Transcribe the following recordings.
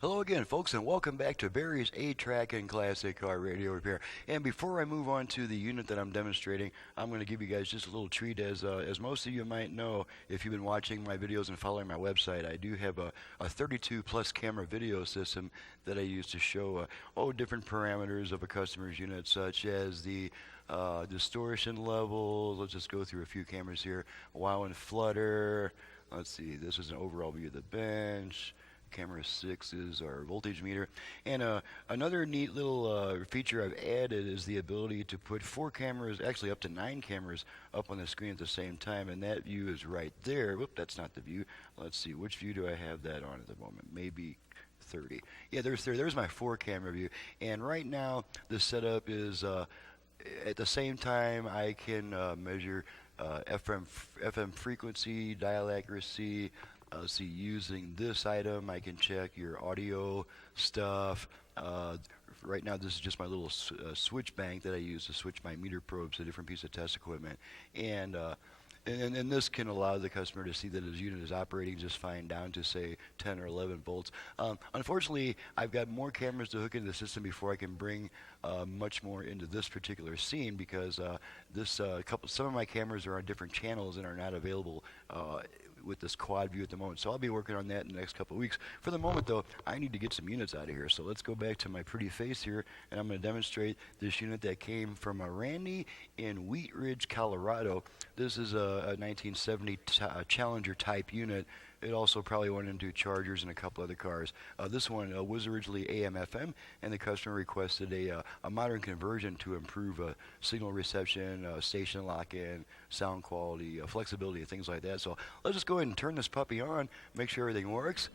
Hello again, folks, and welcome back to Barry's 8-Track and Classic Car Radio Repair. And before I move on to the unit that I'm demonstrating, I'm going to give you guys just a little treat. As most of you might know, if you've been watching my videos and following my website, I do have a 32-plus camera video system that I use to show different parameters of a customer's unit, such as the distortion levels. Let's just go through a few cameras here. Wow and flutter. Let's see, this is an overall view of the bench. Camera 6 is our voltage meter. And another neat little feature I've added is the ability to put 4 cameras, actually up to 9 cameras, up on the screen at the same time. And that view is right there. Whoop, that's not the view. Let's see, which view do I have that on at the moment? Maybe 30. Yeah, there's my 4 camera view. And right now, the setup is at the same time I can measure FM frequency, dial accuracy. See, using this item, I can check your audio stuff. Right now, this is just my little switch bank that I use to switch my meter probes to different pieces of test equipment. And this can allow the customer to see that his unit is operating just fine down to, say, 10 or 11 volts. Unfortunately, I've got more cameras to hook into the system before I can bring much more into this particular scene, because some of my cameras are on different channels and are not available with this quad view at the moment. So I'll be working on that in the next couple of weeks. For the moment, though, I need to get some units out of here. So let's go back to my pretty face here, and I'm going to demonstrate this unit that came from a Randy in Wheat Ridge, Colorado. This is a 1970 Challenger type unit. It also probably went into Chargers and a couple other cars. This one was originally AM-FM, and the customer requested a modern conversion to improve signal reception, station lock-in, sound quality, flexibility, things like that. So let's just go ahead and turn this puppy on, make sure everything works.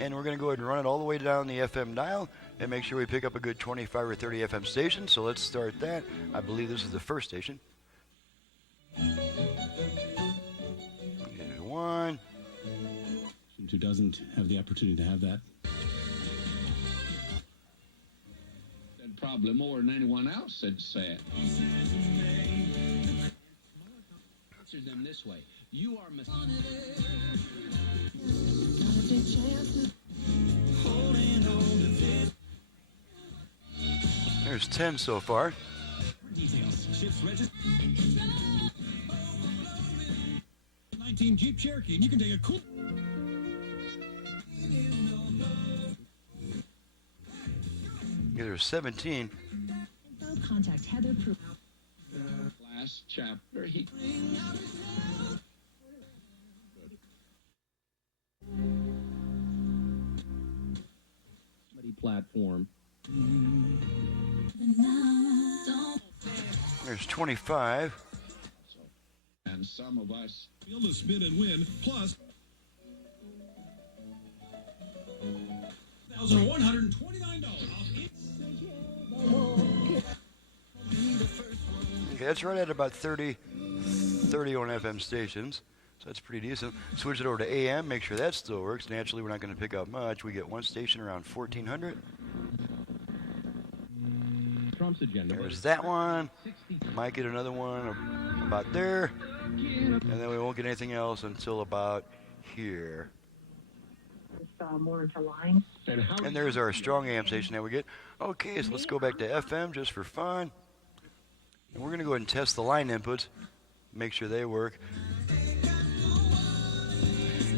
And we're going to go ahead and run it all the way down the FM dial and make sure we pick up a good 25 or 30 FM stations. So let's start that. I believe this is the first station. One. Who doesn't have the opportunity to have that? Probably more than anyone else had said. Answers them this way. You are There's 10 so far. Details. Ships registered. 19 Jeep Cherokee, and you can take a cool. Yeah, there's 17. Contact Heather. Last chapter. Platform. There's 25. And some of us Feel the spin and win, plus $1,129 off. Okay, that's right at about 30 on FM stations. So that's pretty decent. Switch it over to AM, make sure that still works. Naturally, we're not going to pick up much. We get one station around 1400. Trump's agenda. There's that one. Might get another one about there. And then we won't get anything else until about here. More into line. And there's our strong AM station that we get. Okay, so let's go back to FM just for fun. And we're going to go ahead and test the line inputs, make sure they work.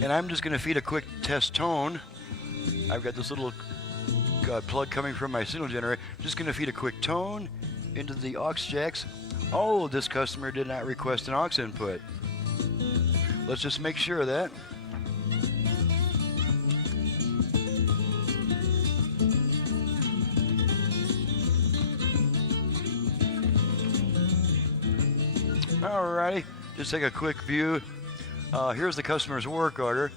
And I'm just going to feed a quick test tone. I've got this little plug coming from my signal generator. Just going to feed a quick tone into the aux jacks. Oh, this customer did not request an aux input. Let's just make sure of that. Alrighty, just take a quick view. Here's the customer's work order,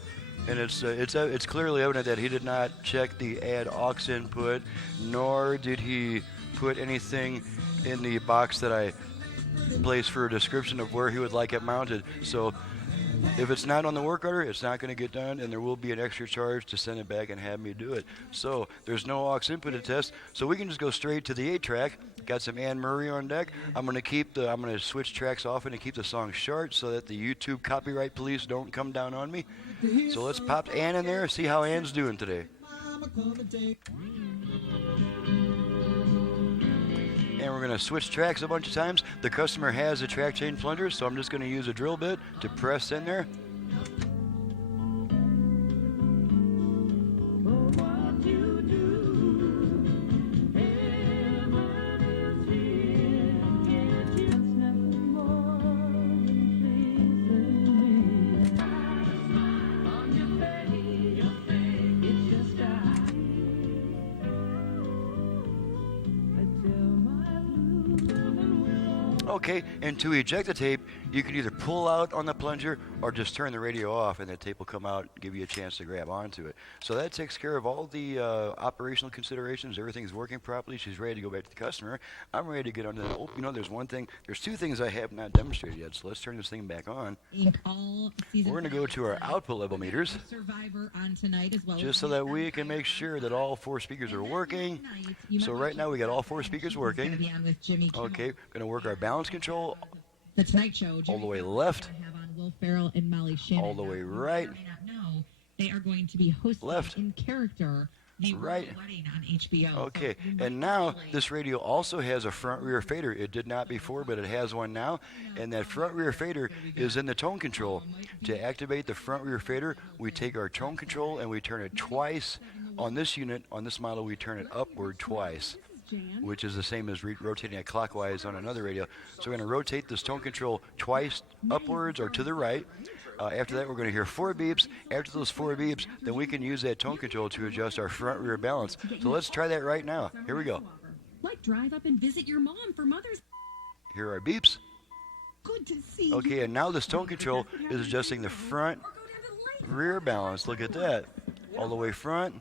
and it's clearly evident that he did not check the add aux input, nor did he put anything in the box that I placed for a description of where he would like it mounted. So if it's not on the work order, it's not going to get done, and there will be an extra charge to send it back and have me do it. So there's no aux input to test, so we can just go straight to the 8-track. Got some Anne Murray on deck. I'm going to switch tracks often and keep the song short so that the YouTube copyright police don't come down on me. So let's pop Anne in there, see how Anne's doing today. And we're going to switch tracks a bunch of times. The customer has a track change plunger, so I'm just going to use a drill bit to press in there. Okay, and to eject the tape, you can either pull out on the plunger or just turn the radio off, and the tape will come out and give you a chance to grab onto it. So that takes care of all the operational considerations. Everything's working properly. She's ready to go back to the customer. I'm ready to get on to the, oh, you know, there's two things I have not demonstrated yet, so let's turn this thing back on. We're going to go to our output level meters, just so that we can make sure that all four speakers are working. So right now we got all four speakers working. Okay, going to work our balance control. The Tonight Show, all the way left, Will Ferrell and Molly Shannon. all the way right, they are going to be hosting left, in character the right. Wedding on HBO. Okay, and now this radio also has a front rear fader. It did not before, but it has one now, and that front rear fader is in the tone control. To activate the front rear fader, we take our tone control and we turn it twice. On this unit, on this model, we turn it upward twice, which is the same as rotating it clockwise on another radio. So we're going to rotate this tone control twice upwards or to the right. After that, we're going to hear 4 beeps. After those 4 beeps, then we can use that tone control to adjust our front rear balance. So let's try that right now. Here we go. Like drive up and visit your mom for Mother's. Here are beeps. Good to see you. Okay, and now this tone control is adjusting the front rear balance. Look at that. All the way front,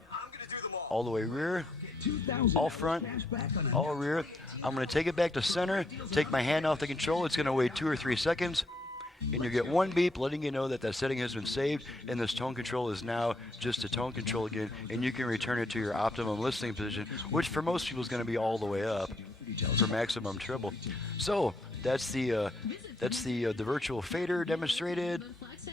all the way rear, all front, all rear. I'm going to take it back to center, take my hand off the control. It's going to wait 2 or 3 seconds, and you get 1 beep letting you know that that setting has been saved, and this tone control is now just a tone control again, and you can return it to your optimum listening position, which for most people is going to be all the way up for maximum treble. So that's the virtual fader demonstrated.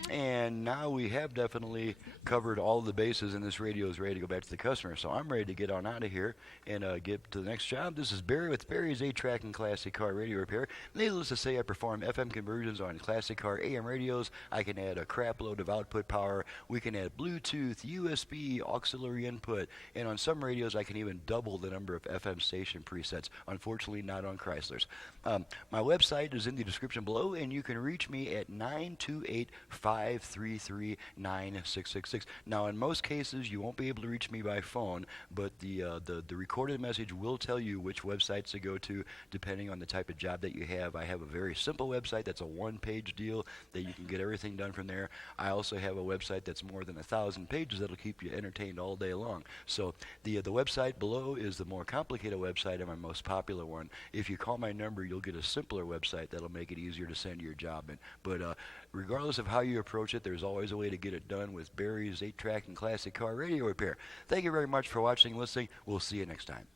And now we have definitely covered all the bases, and this radio is ready to go back to the customer. So I'm ready to get on out of here and get to the next job. This is Barry with Barry's 8-Track and Classic Car Radio Repair. Needless to say, I perform FM conversions on classic car AM radios. I can add a crap load of output power. We can add Bluetooth, USB, auxiliary input, and on some radios I can even double the number of FM station presets. Unfortunately, not on Chryslers. My website is in the description below, and you can reach me at 928-533-9666. Now, in most cases, you won't be able to reach me by phone, but the recorded message will tell you which websites to go to depending on the type of job that you have. I have a very simple website that's a one-page deal that you can get everything done from there. I also have a website that's more than 1,000 pages that'll keep you entertained all day long. So the website below is the more complicated website and my most popular one. If you call my number, you'll get a simpler website that'll make it easier to send your job in. But regardless of how you approach it, there's always a way to get it done with Barry's 8-Track and Classic Car Radio Repair. Thank you very much for watching and listening. We'll see you next time.